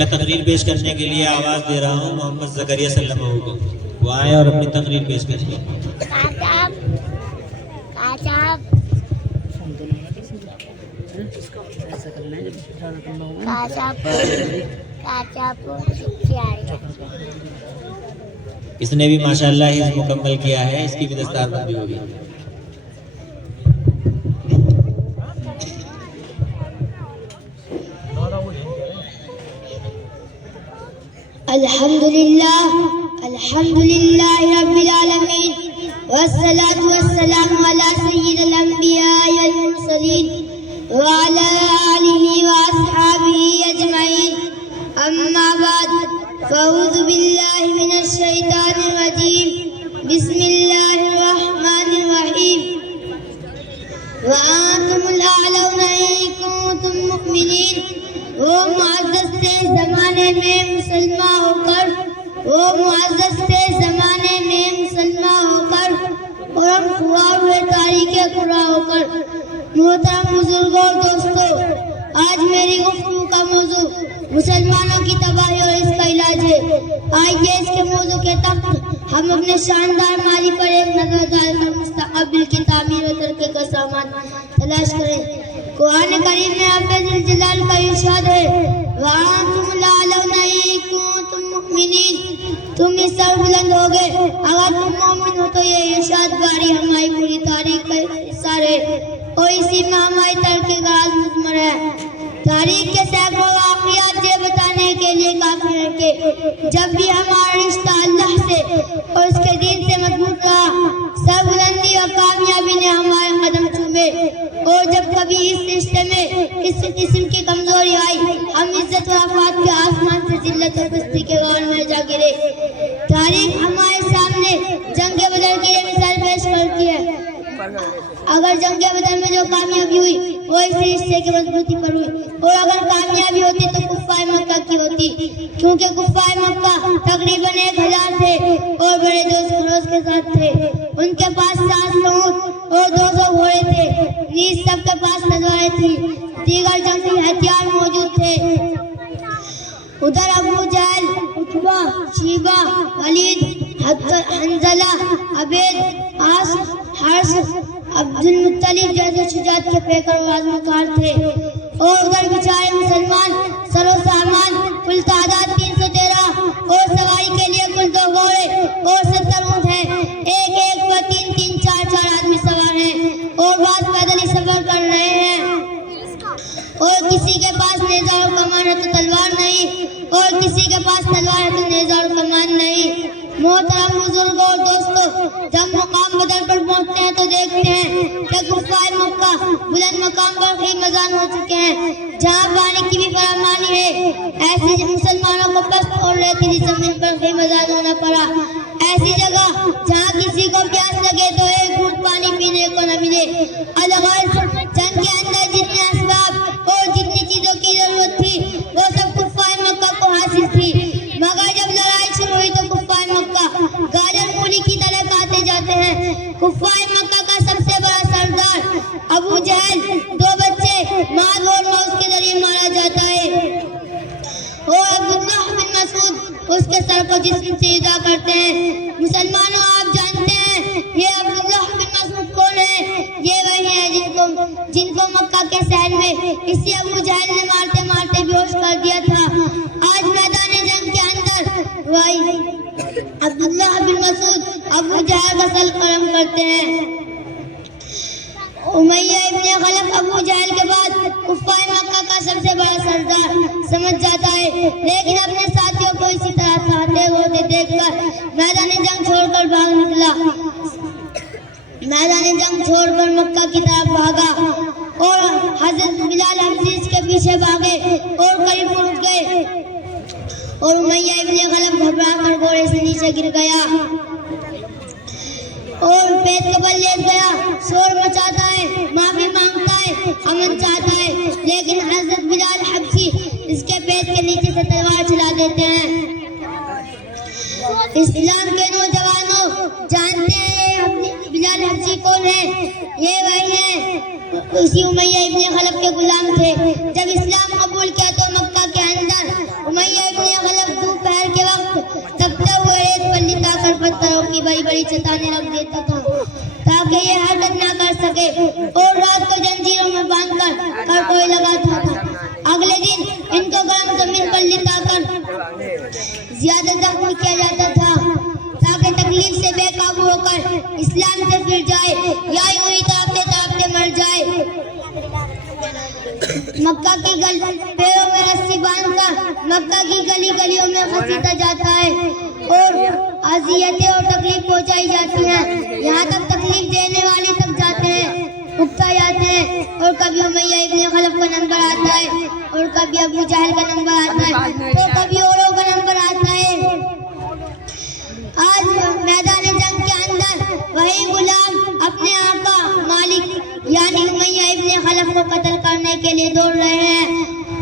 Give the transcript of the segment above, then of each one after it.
मैं तकरीर पेश करने के लिए आवाज़ दे रहा हूँ मोहम्मद ज़करिया सल्लल्लाहु को, वो आए और अपनी तकरीर पेश करें। इसने भी माशाअल्लाह हिज़्ब मुकम्मल किया है, इसकी भी दस्तारबंदी होगी। अल्हम्दुलिल्लाह रब्बिल आलमीन वस्सलातु वस्सलामु अला सय्यिदिल अंबिया वल मुरसलीन व अला आलिहि व अस्हाबिहि अजमईन, अम्मा बाद, फ़अऊज़ु बिल्लाहि मिनश शैतानिर रजीम, बिस्मिल्लाहिर रहमानिर रहीम। व अंतुमुल अअलौना इन कुंतुम मुमिनीन। वो मुअज़्ज़ज़ थे ज़माने में मुसलमान होकर, वो मुअज़्ज़ज़ थे ज़माने में मुसलमान होकर, और हम खुआ हुए तारीख़े खुदा होकर। मोहतरम बुजुर्गों और दोस्तों, आज मेरी गुफ्तगू का मौजू मुसलमानों की तबाही और इसका इलाज है। आइए इसके मौजू के तक हम अपने शानदार माली पर एक नजर डालकर मुस्तक़बिल की तामीर और तरक्की का सामान तलाश करें। कुरान करीम में अल्लाह जलाल का इरशाद है, वअंतुमुल अअलौना इन कुंतुम मुमिनीन। तुम ही सब बुलंद होगे अगर तुम मोमिन हो। तो ये इरशाद बारी हमारी पूरी तारीख का हिस्सा है और इसी में हमारी तरक्की का राज मुज़म्मर है। तारीख के सैकड़ों वाक़ियात ये बताने के लिए काफी है कि जब भी हमारा रिश्ता अल्लाह से और उसके दीन से मजबूत रहा, सब बुलंदी और कामयाबी ने हमारे कदम चूमे, और जब कभी इस रिश्ते में किसी किस्म की कमजोरी आई, हम इज्जत और आफात के आसमान से जिल्लत और बस्ती के गान में जा गिरे। तारीख हमारे सामने जंग बदर की ये मिसाल पेश करती है। अगर जंग बदर में जो कामयाबी हुई वो इस रिश्ते की मजबूती पर हुई, और अगर कामयाबी होती तो कुफ़ार मक्का की होती, क्योंकि कुफ़ार मक्का तकरीबन 1000 थे और बड़े जोश खरोश के साथ थे। उनके पास 700 ऊँट और 200 घोड़े थे। नीज सबके पास तलवारें थी, दीगर जंगी हथियार मौजूद थे। उधर अबू जहल, उतबा, शीबा, वलीद, हंज़ला, अबेद, आस, हर्ष, अब्दुल मुत्तलिब जैसे शुजाअत के पैकर आज़मकार थे। और उधर बेचारे मुसलमान सरो सामान कुल तादाद 313 और सवारी के लिए कुल 2 घोड़े और 70 ऊँट हैं। एक एक पर 3-3, 4-4 आदमी सवार हैं और बात पैदल ही सफर कर रहे हैं। और किसी के पास नेज़ा और कमान है तो तलवार नहीं, और किसी के पास तलवार है तो नेज़ा और कमान नहीं। मोहतरम बुजुर्गों और दोस्तों, जब मुकाम बदर पर पहुंचते हैं तो देखते हैं कि कुफ़ार मक्का बुलंद मकाम पर ख़ीमगान हो चुके हैं, जहां पानी की भी फरामानी है। ऐसी मुसलमानों को पस्त और रेतीली जमीन पर ख़ीमगान होना पड़ा। ऐसी जगह जहां किसी को प्यास लगे तो एक घूंट पानी पीने को न मिले। अलगर्ज जंग के अंदर जितने असबाब और जितनी चीजों की जरूरत थी वो सब कुफ़ार मक्का को हासिल थी, मगर जब लड़ाई शुरू हुई तो कुफ़ार मक्का गाजर मूली की तरह खाते जाते हैं। कुफ़ार मक्का का सबसे बड़ा सरदार अबू जहल 2 बच्चे मार और मौत के जरिए मारा जाता है, और अब्दुल्लाह बिन मसूद उसके सर को जिस्म से इज़ा करते हैं। मुसलमानों, आप जानते हैं ये अब्दुल्लाह बिन मसूद कौन है? ये वही है जिनको मक्का के शहर में इसी अबू जहल ने मारते मारते बेहोश कर दिया था। आज मैदान जंग के अंदर वही अब्दुल्लाह बिन मसूद अबू जहल का सल करम करते हैं। उमैया इब्ने खलफ अबू जहल के बाद कुफ़ार मक्का का सबसे बड़ा सरदार समझ जाता है, लेकिन अपने साथियों को इसी तरह खाते होते देखकर मैदान जंग छोड़कर भाग निकला। मैदान जंग छोड़कर मक्का की तरफ भागा और हजरत बिलाल हबशी के पीछे भागे और करीब पहुंच गए, और उमैया इब्ने खलफ घबरा कर घोड़े से नीचे गिर गया और पेट के बल लेट गया। शोर मचाता है, माफी मांगता है, अमन चाहता है, लेकिन हजरत बिलाल हबशी इसके पेट के नीचे से तलवार चला देते हैं। इस्लाम के नौजवानों, जानते हैं बिलाल हबशी कौन है? ये वही है उसी उमैया इब्ने खलफ के गुलाम थे। जब इस्लाम कबूल किया तो मक्का के अंदर उमैया की बड़ी बड़ी चट्टानें रख देता था ताकि ये हरकत ना कर सके और रात को जंजीरों में बांधकर कोई लगाता था। अगले दिन इनको गर्म जमीन पर लिटाकर ज्यादा जख्म किया जाता था ताकि तकलीफ से बेकाबू होकर इस्लाम से फिर जाए या यूं ही तापते तापते मर जाए। मक्का की पैरों में रस्सी बांधकर मक्का की गली गलियों में घसीटा जाता है और अजियतें और तकलीफ पहुंचाई जाती हैं। यहाँ तक तकलीफ देने वाले तक जाते हैं, उकता जाते हैं और कभी उमैया इब्ने खलफ का नंबर आता है और कभी अबू जहल का नंबर आता है तो कभी औरों का नंबर आता है। आज मैदान जंग के अंदर वही गुलाम अपने आका मालिक यानी उमैया इब्ने खलफ को कत्ल करने के लिए दौड़ रहे हैं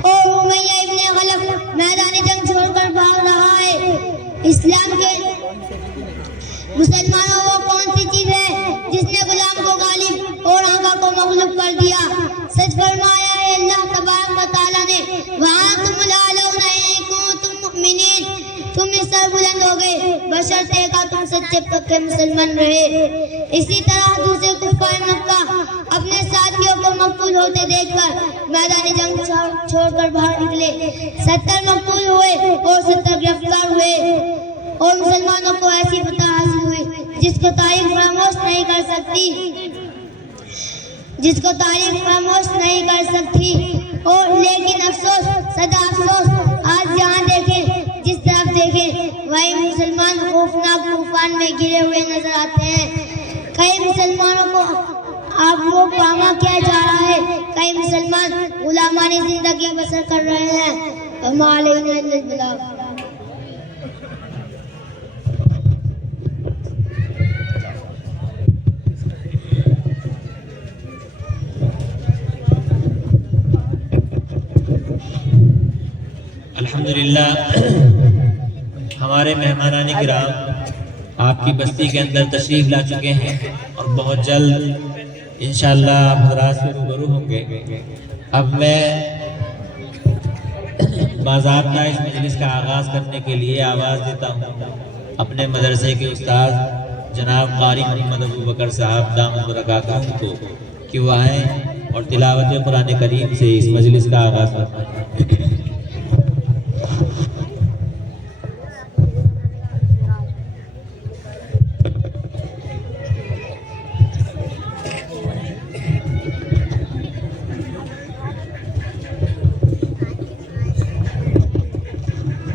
और उमैया इब्ने खलफ मैदान जंग छोड़कर भाग रहा है। इस्लाम के मुसलमानों वो कौन सी चीज है जिसने गुलाम को गालिब और आका को मगलूब कर दिया? सच फरमाया है अल्लाह तबारक व तआला ने, वहाँ तुम लालौना तुम मुमिनीन, तुम सर बुलंद हो गए बशर्ते का तुम सच्चे पक्के मुसलमान रहे। इसी तरह दूसरे कुफार मक्का अपने साथियों को मकतूल होते देखकर मैदान जंग छोड़कर बाहर निकले। 70 मकतूल हुए और 70 गिरफ्तार हुए और मुसलमानों को ऐसी फतह हासिल हुई जिसको तारीख फरामोश नहीं कर सकती, और लेकिन अफसोस सदा अफसोस आज यहाँ देखें जिस तरफ देखें वही मुसलमान खौफनाक तूफान में गिरे हुए नजर आते हैं। कई मुसलमानों को आपको पामा किया जा रहा है, कई मुसलमान गुलामानी जिंदगी बसर कर रहे हैं। अल्हम्दुलिल्लाह हमारे मेहमानान किराम आपकी बस्ती के अंदर तशरीफ ला चुके हैं और बहुत जल्द इंशाअल्लाह आप हज़रात से रूबरू होंगे। अब मैं बाज़ाब्ता इस मजलिस का आगाज़ करने के लिए आवाज़ देता हूँ अपने मदरसे के उस्ताद जनाब कारी मोहम्मद अबू बकर साहब दामद बरकातहू को कि वो आएँ और तिलावत कुरान करीम से इस मजलिस का आगाज़ करते हैं।